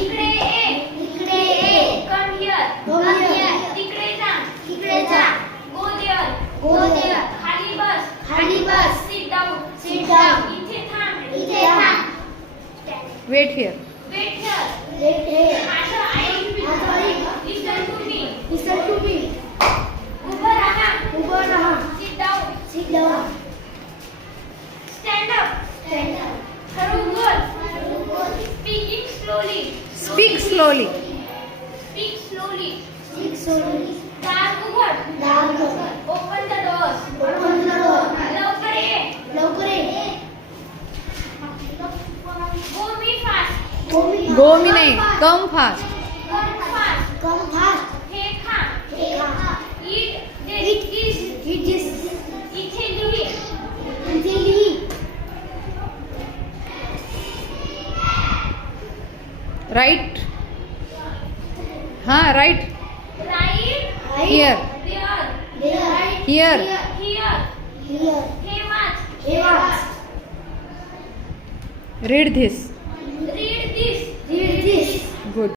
इकडे ये. इकडे ये. Come here. Come here. तिकडे जा. तिकडे जा. Go there. Go there. खाली बस. खाली बस. Sit down. Sit down. इथे थांब. इथे थांब. Wait here. Wait here. Wait here. माझं ऐक. माझं ऐक. Listen to me. Listen to me. उभं राहा. उभं राहा. Sit down. Sit down. Stand up. Stand up. खरं बोल. बोल. Speaking slowly. Speak slowly. Speak slowly. Speak slowly. दार उघड. दार उघड. Open the doors. Open the door. लवकर ये. लवकर ये. Go me fast. गो मी नाही, come fast. Come fast. Come fast. हे खा. हे खा. Eat this. Eat this. इथे लिही. इथे लिही. राईट. हां write. Right. Here. There. There. हिअर. Here. Here. Hey watch. Hey watch. Read this.